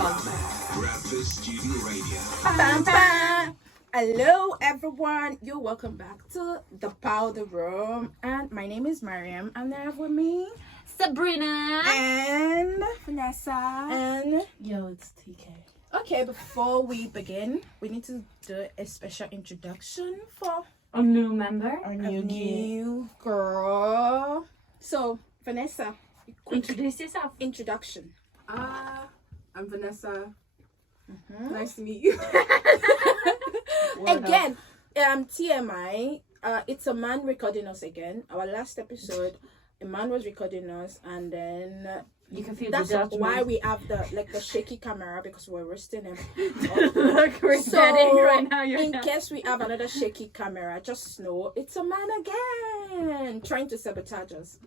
Breakfast Student Radio. Bam, bam. Hello everyone, you're welcome back to the Powder Room, and my name is Mariam, and I have with me Sabrina and Vanessa. and Yo, it's Tkay. okay, before we begin, we need to do a special introduction for a new member. a new girl. So Vanessa, quick Introduce yourself. introduction. I'm Vanessa. Nice to meet you. Again, TMI, it's a man recording us again. Our last episode, a man was recording us, and then You can feel that's the judgment. why we have the shaky camera, because we're roasting him. Look, we're So, getting right now. in case we have another shaky camera, just know it's a man again trying to sabotage us.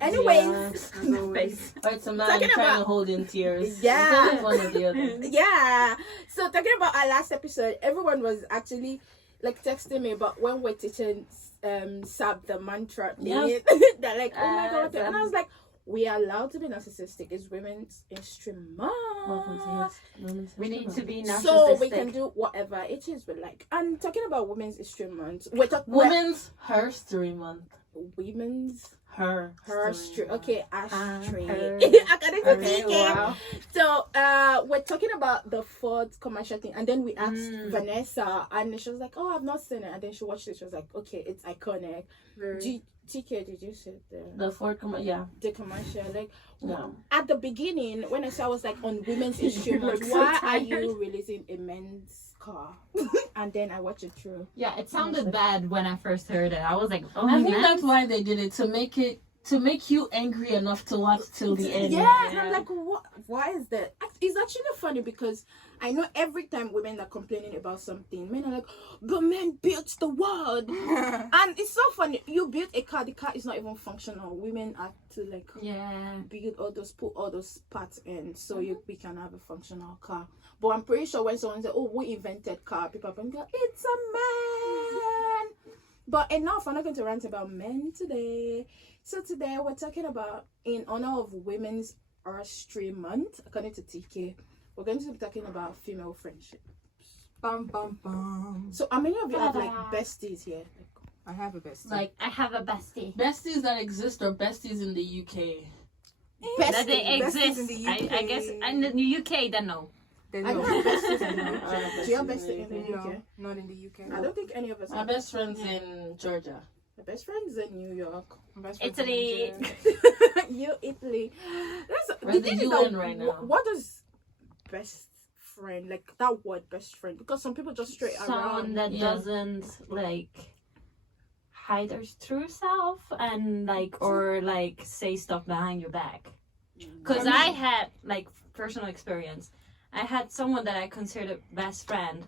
Anyways, face. Or it's a man Talking trying about- to hold in tears. Yeah. It's always one or the other. yeah. So talking about our last episode, everyone was actually like texting me about when we're teaching Sab the mantra thing. Yep. They're like, oh my god, and I was Sab. like, we are allowed to be narcissistic. It's women's instrument. We need to be narcissistic. So we can do whatever it is we like. And talking about women's instruments, we're talking Women's History Month. women's Her. Okay, ashtray. her. According to Okay, TK. wow. So we're talking about the Ford commercial thing, and then we asked Vanessa, and she was like, "Oh, I've not seen it." And then she watched it. She was like, "Okay, it's iconic." TK, did you see The Ford yeah. the commercial? Like, No. at the beginning when I saw, I was like, on women's You instruments, look so why are tired. you releasing a men's car? And then I watched it through. Yeah, it sounded bad when I first heard it. I was like, oh, I think man. that's why they did it, to make you angry enough to watch till the end. Yeah, and I'm like, what? Why is that? It's actually funny because I know every time women are complaining about something, men are like, but men built the world. And it's so funny. You build a car, the car is not even functional. Women have to like build put all those parts in so we can have a functional car. But I'm pretty sure when someone says, oh, we invented car, people are going to go, it's a man. But enough, I'm not going to rant about men today. So today we're talking about, in honor of Women's History Month, according to TK, we're going to be talking about female friendship. Bum, bum, bum. So how many of you have like besties here? I have a bestie. Like, I have a bestie. Besties that exist are besties in the UK. That they Besties exist. in the I guess in the UK, then no. I don't have besties in the UK. Do you have besties in the UK? Not in the UK. I don't think any of us My have. best friend's in Georgia. My best friend's in New York. My best friend's Italy. in Nigeria. You, Italy. We're The the thing is UN that right now. What does best friend, like that word best friend? Because some people just straight Someone around. that Yeah. doesn't like hide their true self and like say stuff behind your back. Because I had like personal experience. I had someone that I considered best friend,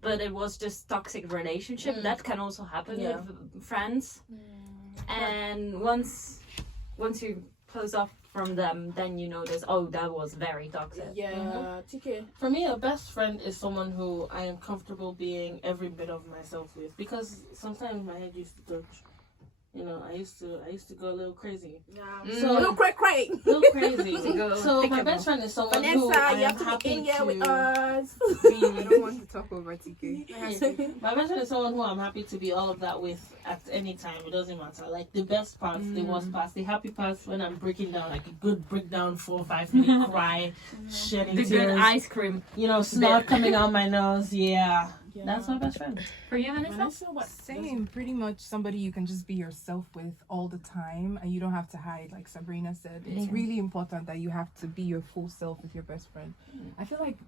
but it was just toxic relationship. That can also happen with friends. And once you close off from them, then you notice, oh, that was very toxic. Yeah, TK. For me, a best friend is someone who I am comfortable being every bit of myself with, because sometimes my head used to touch. You know, I used to go a little crazy. Yeah. So- Little cray. A little crazy. Go So think my about- best friend is someone who Vanessa, I you am have to be happy in here with to us. be. I don't want to talk over TK. My best friend is someone who I'm happy to be all of that with at any time. It doesn't matter. Like the best parts, the worst parts, the happy parts when I'm breaking down, like a good breakdown, 4 or 5 minute cry, shedding The tears. good ice cream. You know, snot coming out my nose. Yeah. That's my best friend. For you, Vanessa? Vanessa, what? Same, pretty much somebody you can just be yourself with all the time and you don't have to hide, like Sabrina said. It's really important that you have to be your full self with your best friend. I feel like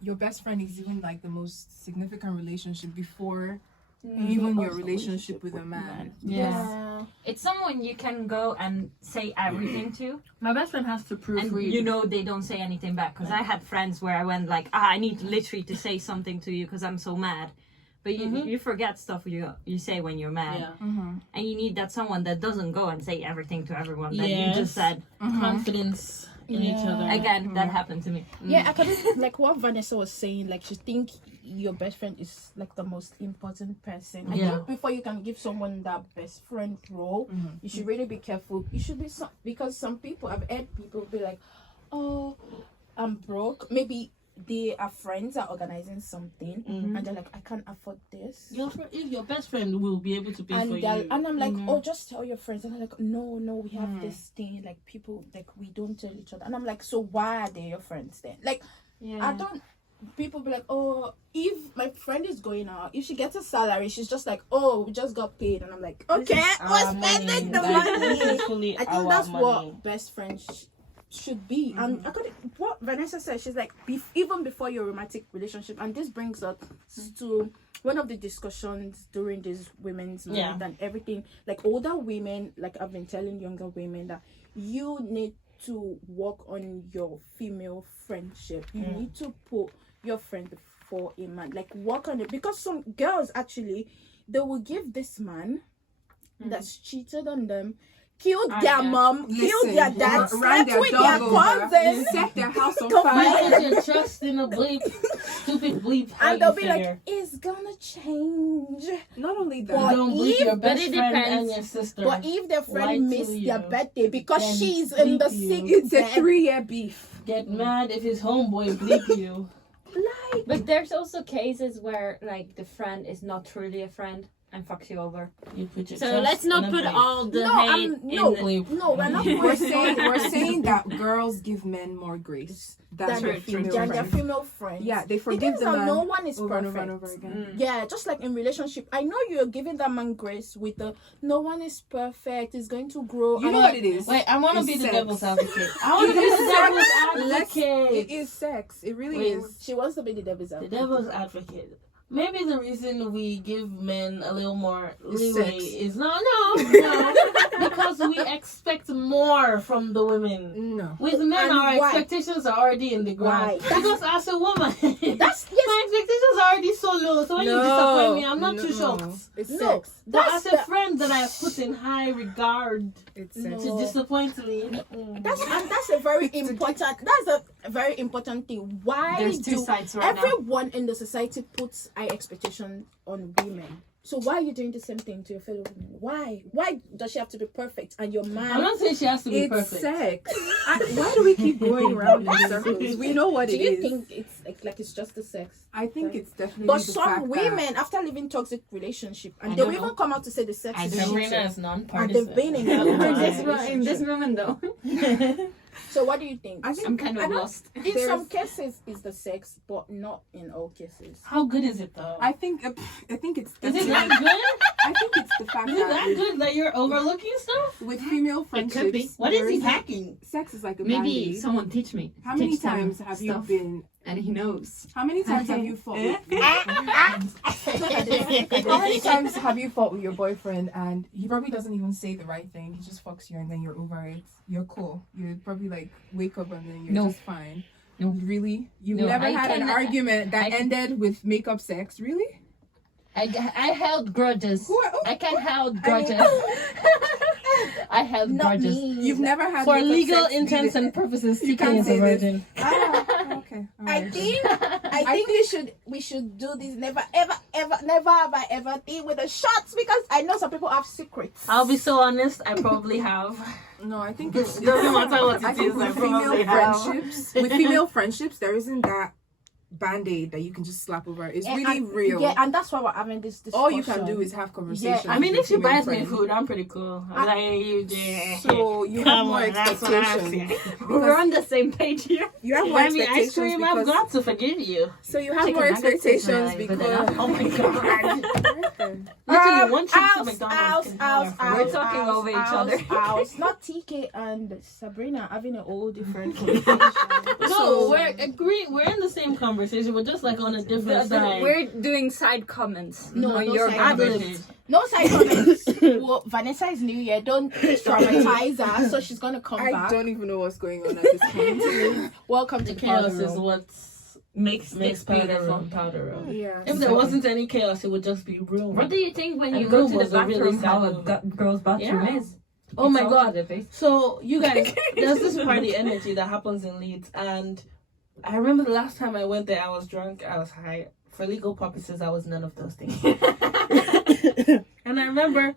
your best friend is even like the most significant relationship before even your relationship with a man. Yeah. It's someone you can go and say everything to, My best friend has to and proofread. you know they don't say anything back. Because I had friends where I went like, I need literally to say something to you because I'm so mad. But you forget stuff you say when you're mad. Yeah. And you need that someone that doesn't go and say everything to everyone that you Yes. just said. Confidence in each other. Again, that happened to me. Yeah, I can like what Vanessa was saying. Like, she think your best friend is like the most important person. I think before you can give someone that best friend role, you should really be careful. You should be because some people, I've heard people be like, oh, I'm broke. Maybe our friends are organizing something, and they're like, I can't afford this. Your best friend will be able to pay for you. And I'm like, oh, just tell your friends. And they're like, no, we have this thing. Like, people, like, we don't tell each other. And I'm like, so why are they your friends then? Like, I don't. People be like, oh, if my friend is going out, if she gets a salary, she's just like, oh, we just got paid. And I'm like, okay, we're spending the money. I think that's what best friends should be. And according what Vanessa said, she's like, even before your romantic relationship. And this brings us to one of the discussions during this women's month and everything. Like, older women, like I've been telling younger women, that you need to work on your female friendship. You need to put your friend before a man, like work on it, because some girls actually, they will give this man that's cheated on them, killed their mom, killed their dad, slept with their cousins, set their house on fire. Put your trust in a stupid bleep, and they'll be like, it's gonna change. Not only that, but don't bleep your best friend and your sister. But if their friend missed their birthday because she's in the sick, it's a 3-year beef. Get mad if his homeboy bleep you. But there's also cases where like the friend is not truly a friend and fucks you over. So let's not put all the hate in the... No, we're not. We're saying that girls give men more grace than their female friends. Yeah, they forgive them. No one is perfect. Over and over again. Yeah, just like in relationship, I know you're giving that man grace with the no one is perfect. It's going to grow. You know what it is. Wait, I want to be the devil's advocate. I want to be the devil's advocate. It is sex. It really is. She wants to be the devil's advocate. The devil's advocate. Maybe the reason we give men a little more leeway is no, because we expect more from the women. No, with men, our expectations are already in the ground. Because as a woman, my expectations are already so low. So when you disappoint me, I'm not too shocked. It's sex. But as a friend that I have put in high regard, to disappoint me, that's a very important. That's a very important thing. Why there's two sides right everyone in the society puts high expectations on women? So why are you doing the same thing to your fellow women? Why? Why does she have to be perfect? And your man... I'm not saying she has to be perfect. It's sex. Why do we keep going around in circles? We know what it is. Do you think it's like it's just the sex? I think it's definitely. But some women, after living toxic relationship, and they will even come out to say the sex is Sabrina is non-partisan. And they've been in this moment though. So what do you think? I'm kind of lost. In some cases, it's the sex, but not in all cases. How good is it though? I think it's. Is it that good? I think it's the fact is it that good that you're overlooking stuff with female friendships. It could be. What is he packing? Sex is like a maybe Band-Aid. someone teach me. How many times have you been? And he knows. How many times have you fought? How many times have you fought with your boyfriend and he probably doesn't even say the right thing? He just fucks you and then you're over it. You're cool. You probably like wake up and then you're just fine. No. Really? You've never had an argument that ended with makeup sex? Really? I held grudges. I can hold grudges. I held grudges. You've never had for legal intents and purposes. You can't say a virgin. Okay. Right. I think we should do this never have I ever thing with the shots, because I know some people have secrets. I'll be so honest, I probably have. No, I think it doesn't matter what I think with female friendships, there isn't that Band-Aid that you can just slap over. It's really real. Yeah, and that's why we're having this discussion. All you can do is have conversations. Yeah. I mean, if she buys me food, I'm pretty cool. I'm like, so you have more expectations. We're on the same page here. You have more expectations. Ice cream, I've got to forgive you. So you have more expectations because. Oh my god. Literally, one trip to McDonald's. We're talking over each other. Not Tkay and Sabrina having a whole different No, we're in the same conversation. We're just like on a different side. We're doing side comments. No your side comments. No side comments. Well, Vanessa is new here. Don't traumatize her. So she's gonna come back. I don't even know what's going on at this point. Welcome to chaos. Powder Is what makes powder from powder room. Yeah. If there wasn't any chaos, it would just be room. What do you think when you go to the bathroom? How a girl's bathroom is? Oh my god. So you guys, there's this party energy that happens in Leeds, and I remember the last time I went there, I was drunk, I was high. For legal purposes, I was none of those things. And I remember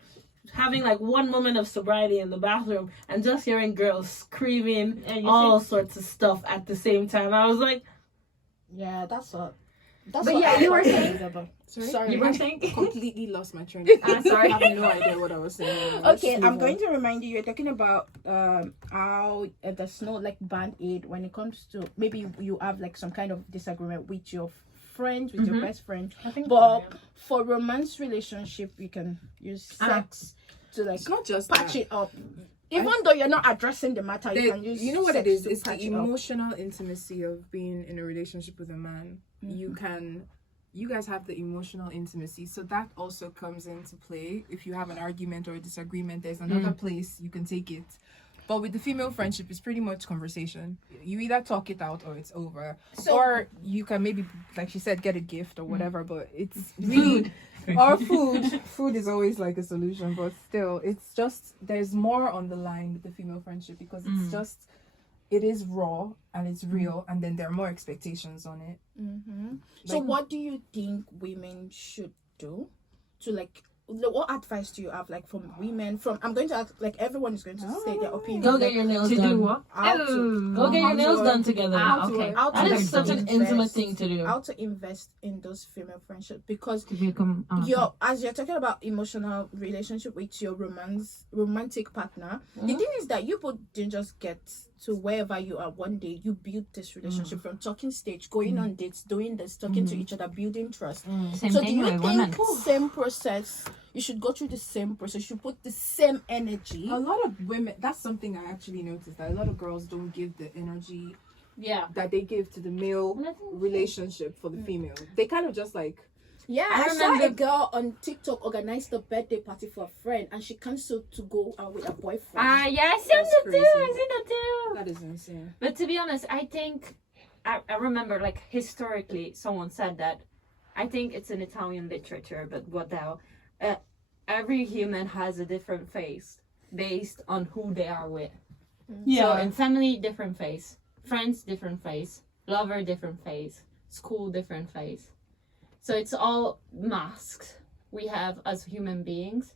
having like one moment of sobriety in the bathroom and just hearing girls screaming And you all sorts of stuff at the same time. I was like, Yeah, that's what. But what yeah, I you were thought saying- it was about. Sorry? Sorry. You were saying? Completely lost my train of thought. Sorry. I have no idea what I was saying. Okay, I'm going to remind you. You're talking about how there's no like band-aid when it comes to maybe you have like some kind of disagreement with your friends, with your best friend. I think But for romance relationship, you can use sex to like It's not just patch that. it up. Even though you're not addressing the matter, you can use. You know what it sex is? to It's the patch it up. emotional intimacy of being in a relationship with a man. You guys have the emotional intimacy, so that also comes into play. If you have an argument or a disagreement, there's another place you can take it. But with the female friendship, it's pretty much conversation. You either talk it out or it's over. Or you can maybe, like she said, get a gift or whatever, but it's really... Or food. Food is always like a solution, but still, it's just, there's more on the line with the female friendship because it's just, it is raw and it's real, and then there are more expectations on it. So Like- what do you think women should do to like? What advice do you have like from women? From I'm going to ask, like everyone is going to say their opinion. go like, get your nails To done. do what? How to- Go get How your to nails work. done together. Ah, how to- okay. how to That is like such an invest- intimate thing to do. How to invest in those female friendships because To become. you're talking about emotional relationship with your romantic partner. The thing is that you both didn't just get to wherever you are one day. You build this relationship from talking stage, going on dates, doing this, talking to each other, building trust. Same So do thing you with women. think same process? You should go through the same process. You should put the same energy. A lot of women, that's something I actually noticed, that a lot of girls don't give the energy Yeah. that they give to the male relationship for the female. They kind of just like, Yeah, I I saw remember- a girl on TikTok organized a birthday party for a friend, and she canceled to go out with a boyfriend. Yeah, I seen That's that too. crazy. I seen that too. that is insane. But to be honest, I think I remember like historically someone said that. I think it's in Italian literature, but what the hell? Every human has a different face based on who they are with. So in family, different face. Friends, different face. Lover, different face. School, different face. So it's all masks we have as human beings.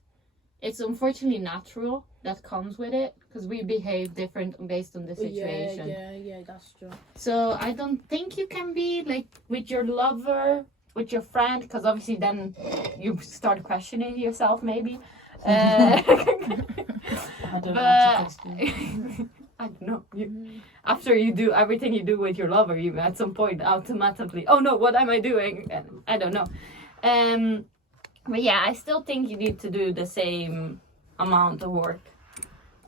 It's unfortunately natural that comes with it because we behave different based on the situation. Yeah, that's true. So I don't think you can be like with your lover, with your friend, because obviously then you start questioning yourself maybe. I don't know how to explain. I don't know. After you do everything you do with your lover, you at some point automatically, oh no, what am I doing? And I don't know. But yeah, I still think you need to do the same amount of work.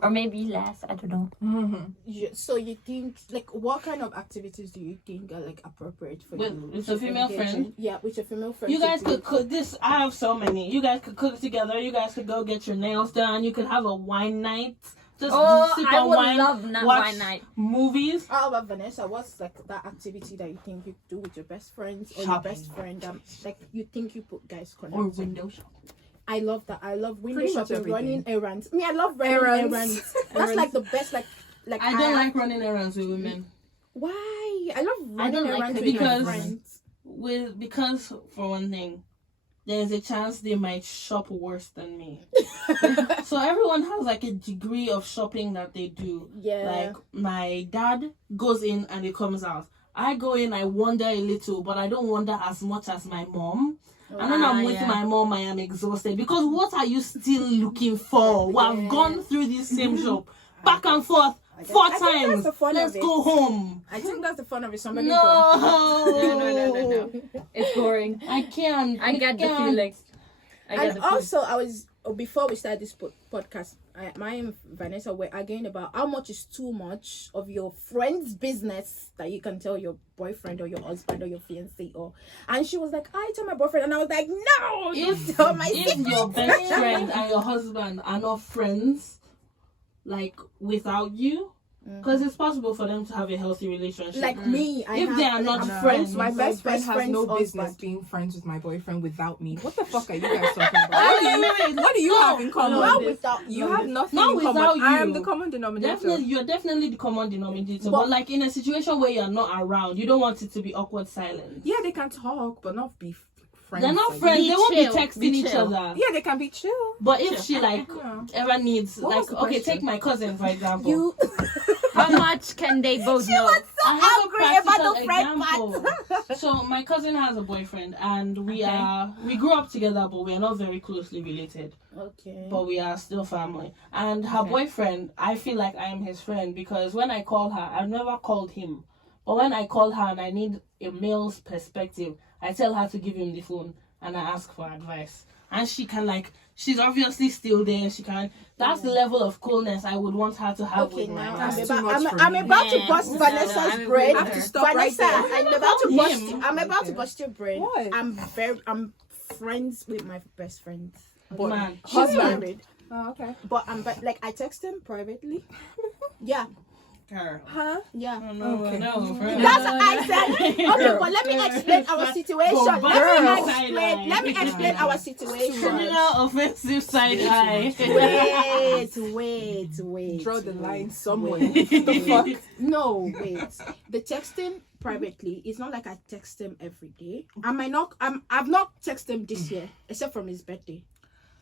Or maybe less, I don't know. So you think, like, what kind of activities do you think are like appropriate for With- you? with a female engage friend? in? Yeah, with a female friend. You to guys do- could cook this. I have so many. You guys could cook together. You guys could go get your nails done. You could have a wine night. Just sip on wine, watch wine night. movies. How about Vanessa? What's like that activity that you think you do with your best friends or your Shopping. best friend? Like you think you put guys connect? Or window shop. I love that. I love window Pretty much shopping, running everything. errands. Me, I love running Errands. errands. That's like the best. Like I don't like running errands with women. Why? I love I don't running like errands cooking with my because- friends. Because for one thing, there's a chance they might shop worse than me. So everyone has like a degree of shopping that they do. Yeah. Like my dad goes in and it comes out. I go in, I wander a little, but I don't wander as much as my mom. And when I'm with yeah. my mom, I am exhausted. Because what are you still looking for? We have Yeah. gone through this same shop back and forth four I think that's times. the fun Let's of it. go home. I think that's the fun of it. Somebody No. No. It's boring. I can't. I get the can't. feeling. I get And the feeling. also, I was before we started this podcast, my and Vanessa were arguing about how much is too much of your friend's business that you can tell your boyfriend or your husband or your fiance and she was like, I tell my boyfriend, and I was like, no, don't tell my If your best friend and your husband are not friends, like without you, because it's possible for them to have a healthy relationship. like me. If they are not No, friends, my best friend best has friend's no business husband. being friends with my boyfriend without me. What the fuck are you guys talking about? Wait. What do you have in common? Not without You have nothing Not in common. without I am you. the common denominator. Definitely, you're definitely the common denominator. But- But like in a situation where you're not around, you don't want it to be awkward silence. Yeah, they can talk, but not be friends. They're not like friends. Be They won't chill, be texting be each chill. other. Yeah, they can be chill. But if she like Yeah. ever needs What was like, the okay, question? take my cousin for example. You How much can they both know? I have angry a about practical the friend example. So my cousin has a boyfriend, and we grew up together, but we are not very closely related. okay. But we are still family. And her boyfriend, I feel like I am his friend because when I call her, I've never called him. But when I call her and I need a male's perspective, I tell her to give him the phone and I ask for advice. And she can she's obviously still there. She can. That's the level of coolness I would want her to have Okay, with my now man. That's too much for I'm me. about to Man, bust no, Vanessa's I'm brain. with I have to her. stop right Vanessa, there. I'm about to bust. Him. I'm about to Okay. bust your brain. What? I'm friends with my best friend. But Man, She's husband. married, Oh, okay. but I text him privately. Yeah, girl. Huh? yeah. No, Okay. no, friend. That's what I said. Okay, but let me explain our situation. Let me explain our situation. Criminal offensive side eye. Wait. Draw the line somewhere. The fuck? No, wait. The texting privately is not like I text him every day. I've not texted him this year except from his birthday.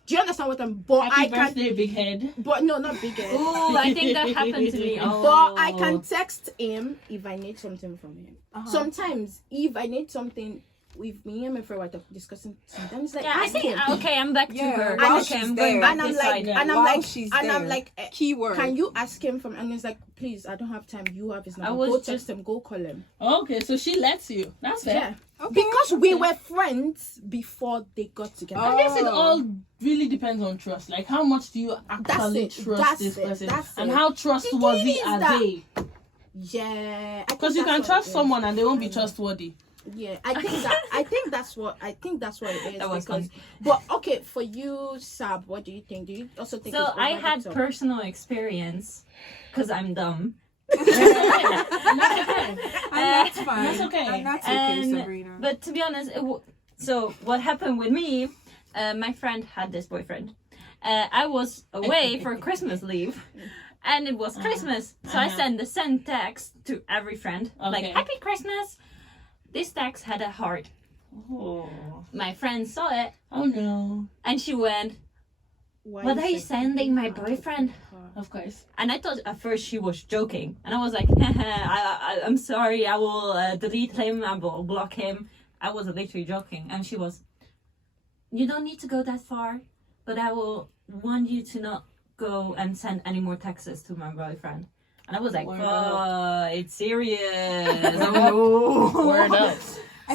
Do you understand what I'm? But Happy I can. birthday, big head. But no, not big head. Ooh, I think that happened to me. Oh. But I can text him if I need something from him. Uh-huh. Sometimes, if I need something with me and my friend were discussing something, it's like, Yeah, I ask think him. okay. I'm back to Yeah, her. while Okay, she's I'm there. going back And I'm this like, side. and I'm While like, she's and I'm there. like, Keyword. can you ask him from? And he's like, please, I don't have time. You have his number. was Go text just- him. Go call him. Okay, so she lets you. That's fair. Yeah, Okay. because we were friends before they got together. I guess it Oh. all really depends on trust. Like, how much do you actually it, trust that's this it, person? that's And it. how trustworthy is are that- they? Yeah, Because you can trust someone and they won't be trustworthy. Yeah, I think that's what it is. That was because, fun. but okay, for you, Sab, what do you think? Do you also think? So it's I over the had top? personal experience because I'm dumb. And that's fine. That's okay. And that's okay, And- Sabrina. But to be honest, so what happened with me? My friend had this boyfriend. I was away for Christmas leave, and it was Christmas, so I sent text to every friend like Okay. "Happy Christmas." This text had a heart. Oh. My friend saw it, Oh no. and she went, Why "What are you sending sending my her? boyfriend?" Of course. And I thought at first she was joking, and I was like, I'm sorry, I will delete him, I will block him. I was literally joking, and she was, you don't need to go that far, but I will want you to not go and send any more texts to my boyfriend. And I was like, Word oh, it's serious. Oh no. Word up.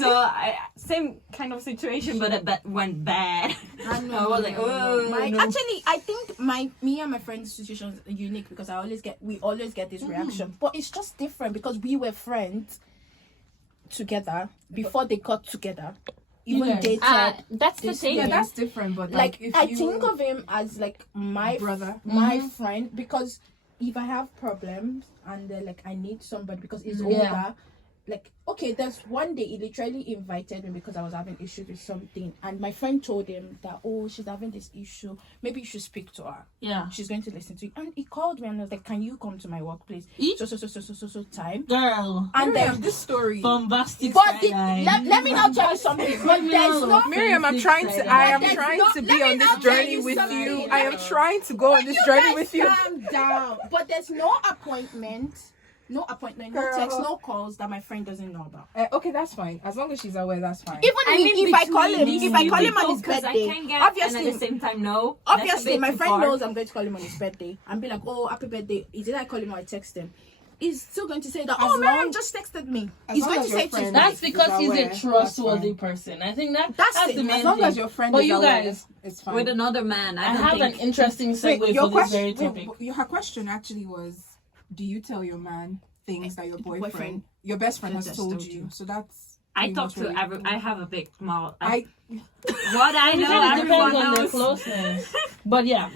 So same kind of situation, but it went bad. I know. I was like, oh, My, no. Actually, I think me and my friend's situation is unique because we always get this reaction, but it's just different because we were friends together before they got together. Even Okay. dated. That's the This- same. Yeah, that's different, but Like if I you think of him as like my brother. my friend, because if I have problems and like I need somebody because he's older, Yeah. like okay, there's one day he literally invited me because I was having issues with something, and my friend told him that she's having this issue, maybe you should speak to her, Yeah. she's going to listen to you. And he called me and was like, can you come to my workplace so time? Girl. And Miriam, then this story. Bombastic but side-eye. let me now tell you something, but there's no Miriam, I'm trying to. Offensive I am There's trying no- to let be me on this now tell journey you with something. you. Let I am me- trying to go on this journey with you. Calm down. But there's no appointment, no Girl. text, no calls that my friend doesn't know about. Okay, that's fine. As long as she's aware, that's fine. Even I mean, if I call between him, these if I two call him on people, his 'cause birthday, I can get, and at the obviously, same time, no. That's a obviously, bit my too friend far. knows I'm going to call him on his birthday and be like, "Oh, happy birthday!" Is it I call him or I text him? He's still going to say that. As Oh, Miriam long- just texted me. as He's long going as to your say it to his friend- wife. That's because he's aware, a that's trustworthy fine. person. I think That's that's it. the main As long thing. as your friend But is you aware, guys, it's fine. With another man, I I don't have think. an interesting segue Wait, your for this very question. topic. Her question actually was, do you tell your man things that your Boyfriend. boyfriend, your best friend has Just told told you? you. So that's. I pretty talk much to what you- every. I have a big mouth. I What I You know, said it everyone depends on their knows. closeness. But yeah,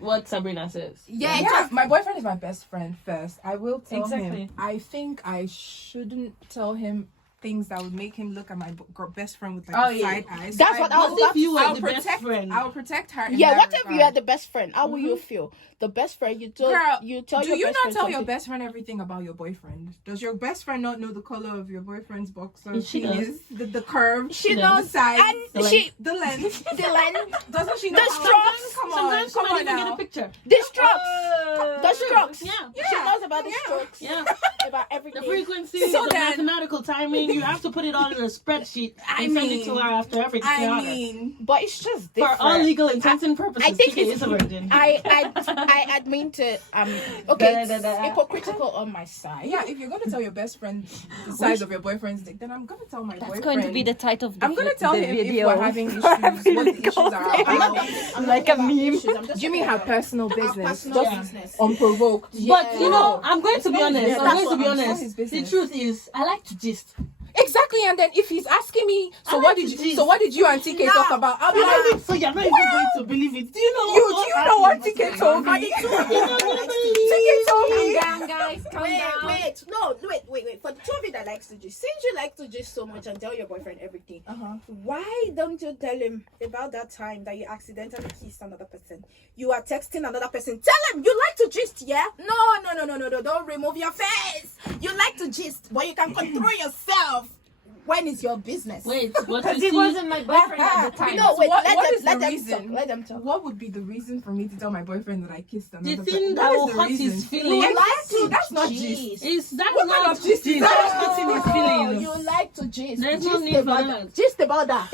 what Sabrina says. yeah, my boyfriend is my best friend first. I will tell Exactly. him. I think I shouldn't tell him things that would make him look at my best friend with like Oh, a yeah. side eye. So That's what I was What if you were I'll the protect, best friend? I'll protect her. In Yeah, that what if you regard. are the best friend? How will you feel? The best friend, you tell Girl, you tell do your you best not friend tell your something. best friend everything about your boyfriend? Does your best friend not know the color of your boyfriend's boxer? She penis, the curve, She the knows, size, and she the length. the length, Doesn't she know? The how- strokes. Come on, Sometimes come you might on even get now. a picture. the strokes, the strokes. Yeah. She knows about the Yeah. strokes, Yeah. about The everything. frequency, So the then- mathematical timing, you have to put it all in a spreadsheet and send it to her after every I quarter. mean, But it's just For different. all legal intents and purposes, I think Tkay it's is a virgin. I admit to okay, it's Da. hypocritical on my side. yeah, if you're gonna tell your best friend the size of your boyfriend's dick, then I'm gonna tell my That's boyfriend. going to be the title of the I'm gonna tell the him if video. we're having issues, what the issues are I'm about. not- I'm not Like talking a about meme. issues, I'm just Jimmy talking had about personal our business, personal just business. unprovoked. But you know, Yeah. I'm going to be honest. Yeah, I'm that's going to what be I'm saying, honest. his The business. truth is, I like to gist. Exactly, and then if he's asking me, I so like what to did you, gist. so what did you and TK talk about? I'll be like, So you're not even going to believe it. Do you know? do you know what TK told me? For the two of you that likes to TK told me. Calm down, guys. Calm Wait, down. wait. For the two of you that likes to gist, since you like to gist so much and tell your boyfriend everything, why don't you tell him about that time that you accidentally kissed another person? You are texting another person. Tell him you like to gist, yeah? No. Don't remove your face. You like to gist, but you can control yourself. When is your business? Wait, what Because you he see? wasn't my boyfriend at the time. No, wait. What let is the them reason? talk. Let them talk. What would be the reason for me to tell my boyfriend that I kissed another The person? thing What that is will the hurt reason? his feelings. You like to That's not gist. gist. Is that What not kind of gist is gist? that? That's hurting his feelings. You like to gist. There's no Gist need for about that. Gist about that.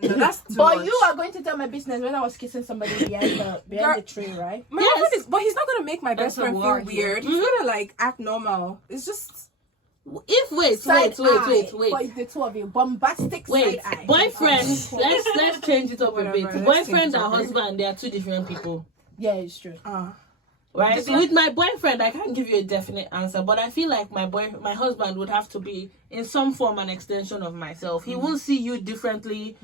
No, that's too But much. you are going to tell my business when I was kissing somebody behind the tree, right? My Yes. boyfriend is, but he's not gonna make my That's best a friend war feel here. weird. He's gonna like act normal. It's just If wait, Side wait. eye for the two of you. Bombastic Wait, side eye. boyfriend. Let's change it up a Whatever, bit. let's change Boyfriend it and up. husband, they are two different people, Yeah, it's true. right? So with my boyfriend, I can't give you a definite answer, but I feel like my husband would have to be in some form an extension of myself. He won't see you differently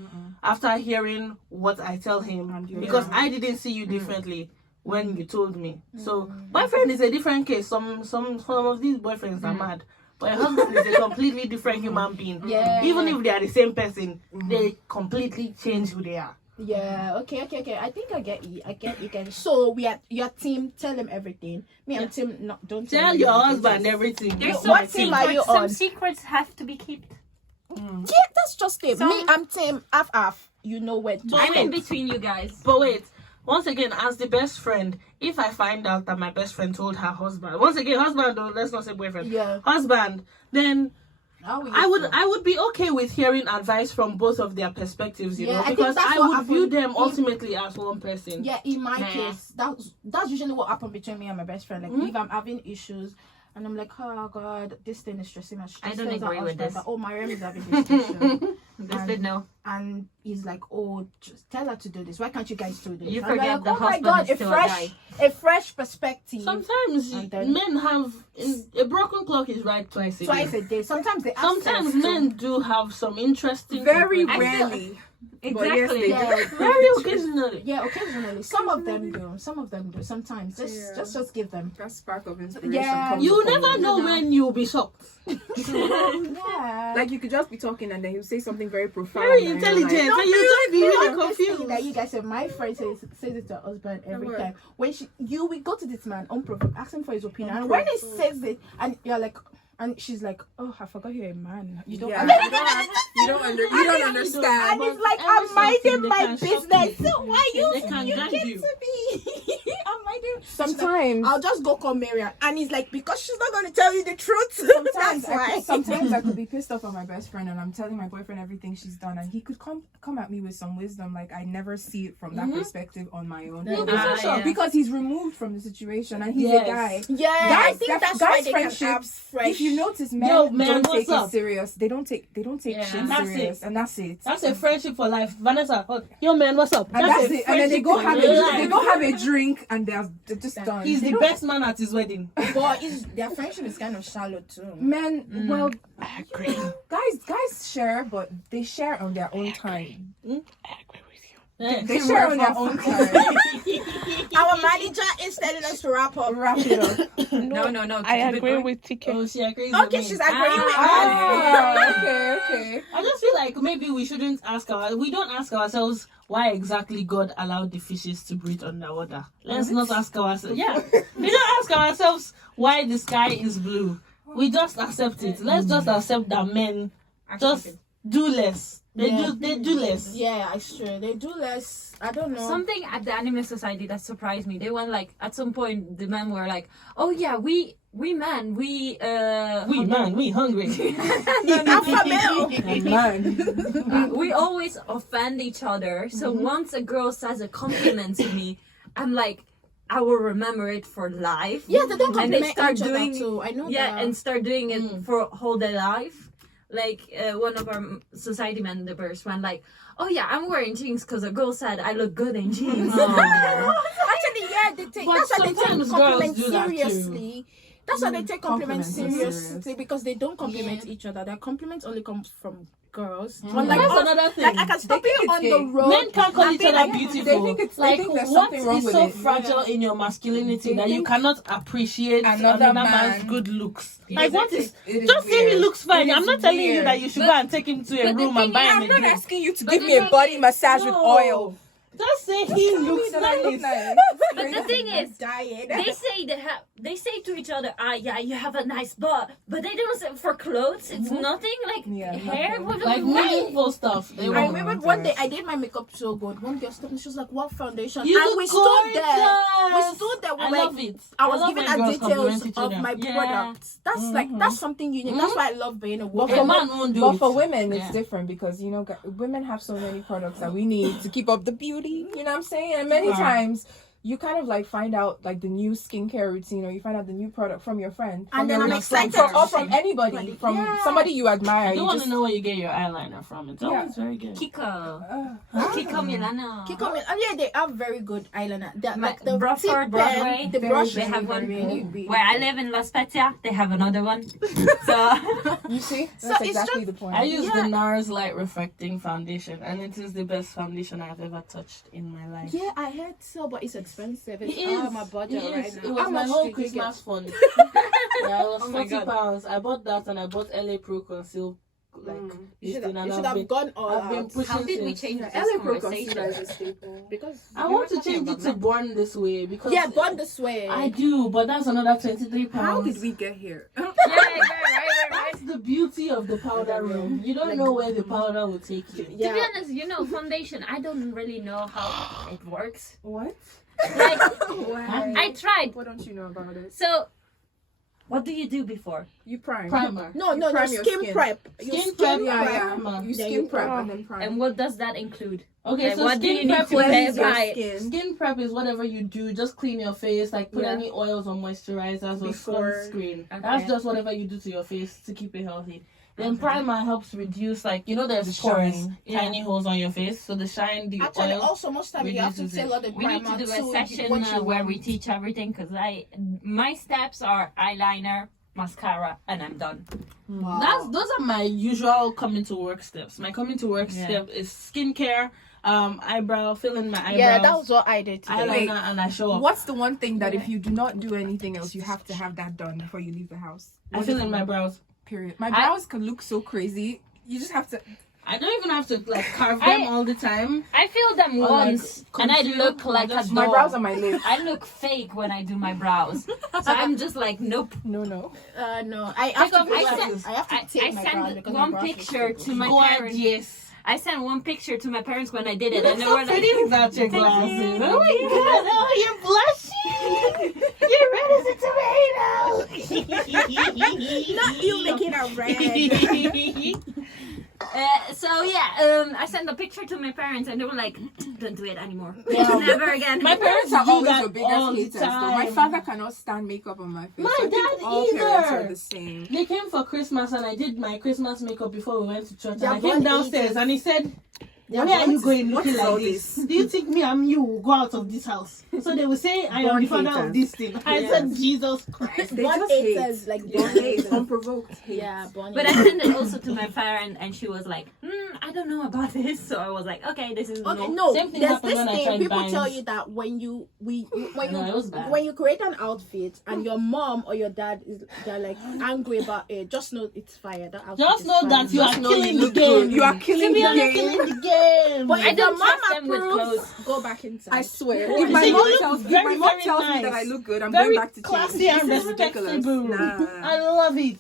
after hearing what I tell him because I didn't see you differently when you told me. So boyfriend is a different case. Some of these boyfriends are mad. But a husband is a completely different human being. Yeah. Even if they are the same person, they completely change who they are. Yeah, okay. I think I get you. Can. So we are your team. Tell him everything. Me and Tim, no, don't Tell him your everything. husband everything. There's What some team are you secrets. Some on? secrets have to be kept. Yeah, that's just it. Some- Me, I'm Tim. Half. You know where to. I'm in wait. between you guys. But wait, once again, as the best friend, if I find out that my best friend told her husband, once again, husband, though, let's not say boyfriend, Yeah. husband, then How will you feel? I would be okay with hearing advice from both of their perspectives, you Yeah, know, I think because that's I what would view happened them in- ultimately as one person. Yeah, in my Nah. case, that's usually what happened between me and my best friend. Like if I'm having issues and I'm like, oh God, this thing is stressing me. I don't agree with this. But, oh, Mariam is having this issue. This And- did no. And he's like, oh, just tell her to do this. Why can't you guys do this? You I'm forget like, the oh my husband God, is still a guy. a fresh perspective. Sometimes And then- men have a broken clock is right twice a Twice day. a day. Sometimes they ask Sometimes us to- men do have some interesting very perspectives. rarely. But yes, Exactly. they do. Yeah, Very occasionally. yeah, occasionally. Some of them do. Sometimes. Yeah. Just give them. That spark of inspiration. Yeah. comes You upon never know when you'll be shocked. Yeah. Like you could just be talking and then he'll say something very profound. Very and you're like, intelligent. And you just be really This thing confused. that you guys say, my friend says it to her husband every What? time. When we go to this man unprovoked, ask him for his opinion, and when he says it, and you're like, and she's like, oh, I forgot you're a man. You don't. Yeah, And you don't understand. it's like Every I'm minding something they my can shock business. you. So why They can you guide get you. to me? I'm minding. Sometimes. I'll just go call Marian, and he's like, because she's not going to tell you the truth. Sometimes, That's why. sometimes I could be pissed off at my best friend and I'm telling my boyfriend everything she's done and he could come at me with some wisdom like I never see it from that perspective on my own. You'll be Ah, so shocked. yeah. Because he's removed from the situation and he's Yes. a guy. Yeah, I Guys, think that's guys' why they can have friendships, fresh. if you notice, men Yo, man, don't take what's up? it serious. They don't take Yeah. shit That's serious, it. and that's it. That's a friendship for life. Vanessa, yo man, what's up? And that's a it. And then they friendship go for have life. a drink and they're just done. He's They the don't- best man at his wedding. But their friendship is kind of shallow too. Men, well, I agree. guys share, but they share on their own time. They share on their own time. Our manager is telling us to wrap up. Wrap it up. No. I keep it agree going. with Tkay. Oh, she agrees Okay, with me. she's agreeing with us. Okay. I just feel like maybe we shouldn't we don't ask ourselves why exactly God allowed the fishes to breathe underwater. Let's not ask ourselves. Yeah, we don't ask ourselves why the sky is blue. We just accept it. Let's just accept that men just do less. They do less. Yeah, it's true. They do less. I don't know. Something at the anime society that surprised me. They went like, at some point, the men were like, "Oh yeah, we men, we hungry. Alpha male. Man. we always offend each other. So once a girl says a compliment to me, I'm like, I will remember it for life. Yeah, they don't And they compliment start each other doing too. I know yeah, that. and start doing it for whole their life. Like one of our society members went like, "Oh yeah, I'm wearing jeans because a girl said I look good in jeans." Actually, yeah, they take. But That's why they take sometimes compliments girls do that too. seriously. That's why they take compliments Compliments are seriously because they don't compliment each other. Their compliments only come from girls. But Unlike that's us, another thing. like I can stop They you think on it's the gay. road. Men can't call and each be other like, beautiful. They think it's like there's what something wrong is with so it. fragile in your masculinity They that you think cannot appreciate another another man's man- good looks? It Like is- what it is? is- it is Just say he weird. looks fine. It I'm is not telling you weird. that you should go and take him to a but the room thing and buy is, him I'm a not drink. asking you to But give the me a thing body is- massage with oil. Just say he looks That I look nice. nice. But the thing is, dying. they say to each other, yeah, you have a nice butt, but they don't say for clothes. It's nothing like Yeah, hair. nothing. What Like meaningful stuff. They I want. remember one day I did my makeup so good. One girl stopped me. She was like, "What foundation?" You and look we stood there. We gorgeous. stood there. We I were love like, it. I was love giving when her girls details compliment each of other. my Yeah. products. That's like that's something unique. That's why I love being a But woman. for man won't do But it. for women, it's Yeah. different because women have so many products that we need to keep up the beauty. You know what I'm saying? And many times you kind of like find out like the new skincare routine, or you find out the new product from your friend, And then your I'm friend, excited or to from see. anybody, from Yeah. somebody you admire. You You want just to know where you get your eyeliner from. It's Yeah. always very good. Kiko Milano. Keep coming. Oh yeah, they have very good eyeliner. They're Like like the Bradford, tip Broadway, pen, the very brush They is have really, one really big. where I live in La Spezia. They have another one. So you see, So that's it's exactly just- the point. I use Yeah. the NARS light reflecting foundation, and it is the best foundation I've ever touched in my life. Yeah, I heard so, but it's expensive. It It's is. out of my budget It right is. now. It was How my much whole did you get? Christmas fund. Yeah, it was Oh my £40. I bought that and I bought LA Pro Conceal. Like You this should thing, have, and you should I've have been- gone all I've been out. pushing how did we since. change this LA Pro conversation? concealer is a staple because I want to change it to Born This Way because yeah, born this way. I do, but that's another £23. How did we get here? right. That's the beauty of the powder room. You don't know where the powder will take you. Yeah. To be honest, foundation, I don't really know how it works. What? Like, Why? I tried. What don't you know about it? So, what do you do before? You prime. Primer. No, prime your skin skin. prep. Skin prep, Yeah, prep. yeah. You Yeah, skin you prep prep. and then prime. And what does that include? Okay, Like, so what do you skin need prep to is Cleanse your buy? skin. skin prep is whatever you do. Just clean your face, like put Yeah. any oils or moisturizers or Before- sunscreen. Okay. That's just whatever you do to your face to keep it healthy. Then primer helps reduce, like there's The pores, shine. tiny holes on your face. So the shine, the Actually, oil. also most time you have to reduces it. tailor the We need primer to do a to session what you where we want. teach everything because my steps are eyeliner, mascara, and I'm done. Wow. Those are my usual coming to work steps. My coming to work Yeah. step is skincare, eyebrow, fill in my eyebrows, Yeah, that was what I did today. eyeliner, and I show up. What's the one thing that if you do not do anything else, you have to have that done before you leave the house? I fill in my brows. Period. My brows can look so crazy. You just have to. I don't even have to like carve them all the time. I feel them Or, like, once, and I conceal, look or like a just My doll. brows are my lips. I look fake when I do my brows, so I'm just like, nope. No. No, I have to. I I have to take my brows sent because my one brows are picture so to my God, parents. yes. I sent one picture to my parents when I did it, and they were Stop like, putting without your glasses. Oh my god! Oh, you're blushing. You're red as a tomato. Not you making a red. so yeah, I sent a picture to my parents, and they were like, "Don't do it anymore. Yeah. Never again." My parents Are do always that your biggest all the haters. Though. My time. father cannot stand makeup on my face. My I think dad all parents either. are the same. They came for Christmas and I did my Christmas makeup before we went to church. They're And I came born downstairs haters. and he said, Where are you going what looking is like all this? Do you think me and you will go out of this house? So they will say, I am Born the father haters. of this thing. I said, Jesus Christ. They Born just hate. haters, like Born born hate, haters. unprovoked hate. Yeah, born But I haters. sent it also to my parent, and she was like, I don't know about this. So I was like, okay, this is Okay, no. no. Same thing There's happened this when I thing tried people Vines. tell you that when you No, it was bad. when you create an outfit and your mom or your dad they're like angry about it, just know it's fire. That outfit Just is know fire. that you are Just know killing you the look good. game. You are killing We the are game. killing the game. But I if your don't mom trust them with approves, clothes. go back inside. I swear. You If my see, mom you look tells, if very, my mom very tells me nice. that I look good, I'm Very going back to classy change. and This is ridiculous. respectable. Nah. I love it.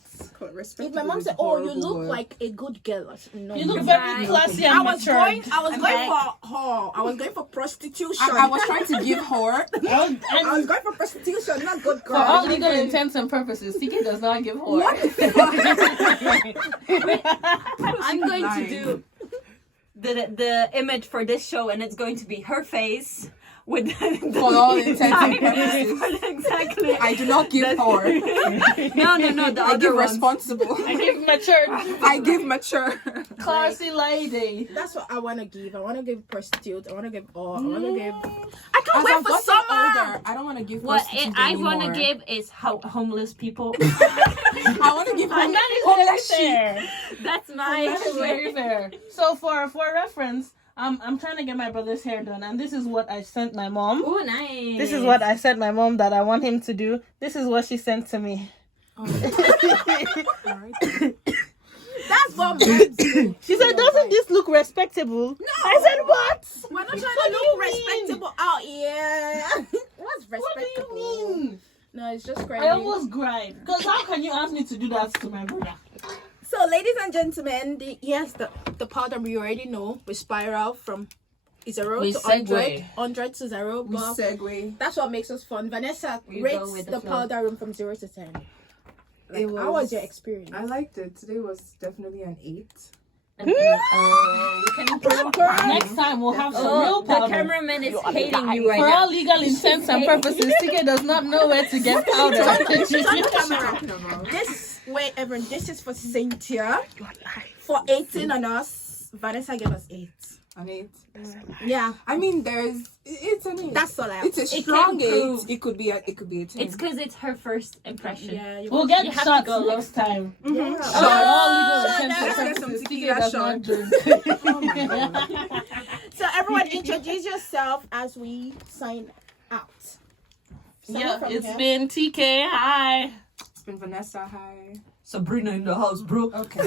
If my mom said, "Oh, you look like a good girl," I said, no. You look Right. very classy I and was mature. going I'm for back. whore. I was going for prostitution. I was trying to give her. I was going for prostitution, not good For all girl. legal intents and purposes, Tkay does not give whore. I'm going to do the image for this show, and it's going to be her face with For all intents and purposes. Exactly. I do not give her. No, the I other give ones. responsible. I give matured, I give mature. classy lady. That's what I want to give. I want to give prostitute. I want to give all. I want to give. I As can't wait I've for gotten summer. older, I don't want to give What prostitutes I want to anymore. give is homeless people. I want to give And that is very homeless sheep. fair. That's my That is very fair. So for reference, I'm trying to get my brother's hair done, and this is what I sent my mom. Oh, nice. This is what I sent my mom that I want him to do. This is what she sent to me. That's what men do. She said, "Doesn't this look respectable?" No. I said, "What? We're not trying What to do look you mean? respectable out here. What's What respectable? do you mean?" No, it's just crazy. I almost cried. Because how can you ask me to do that to my brother? So, ladies and gentlemen, the powder we already know, we spiral from 0 We to segue. 100, 100 to 0. We But segue. that's what makes us fun. Vanessa You go rates with the, the flow. powder room from 0 to 10. It How was was- your experience? I liked it. Today was definitely an 8. We can improve. Next time we'll have some Oh, real the powder. cameraman is hating you right For now. all legal intents and purposes, Tkay does not know where to get powder. Turn the camera. This way, everyone. This is for Cynthia. For 18 on us, Vanessa gave us 8. An 8. Yeah, I mean, it's an 8. that's all I have. It's a It strong can 8. prove. It could be a 10. It's because it's her first impression. Yeah, you We'll get You have to shots go next time. Yeah. For all legal Oh, intents let's and get some purposes, tequila Tkay does not shot. drink. Oh my God. So everyone introduce yourself as we sign out. Someone from here. been Tkay. Hi. It's been Vanessa. Hi. Sabrina in the house, bro. Okay.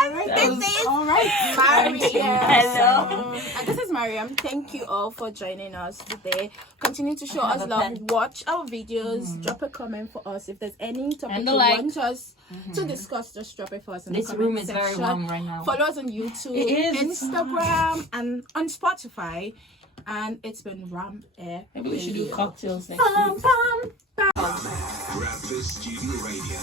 And this is All right. Mariam. Hello. And this is Mariam. Thank you all for joining us today. Continue to show I have us a love. pen. Watch our videos. Drop a comment for us. If there's any topic And you a like. want us to discuss, just drop it for us in This the comment room is very section. warm right now. Follow us on YouTube, It is. Instagram, and on Spotify. And it's been Room Ep4. Maybe we should do cocktails next week. Pum, pum. Grab this student radio.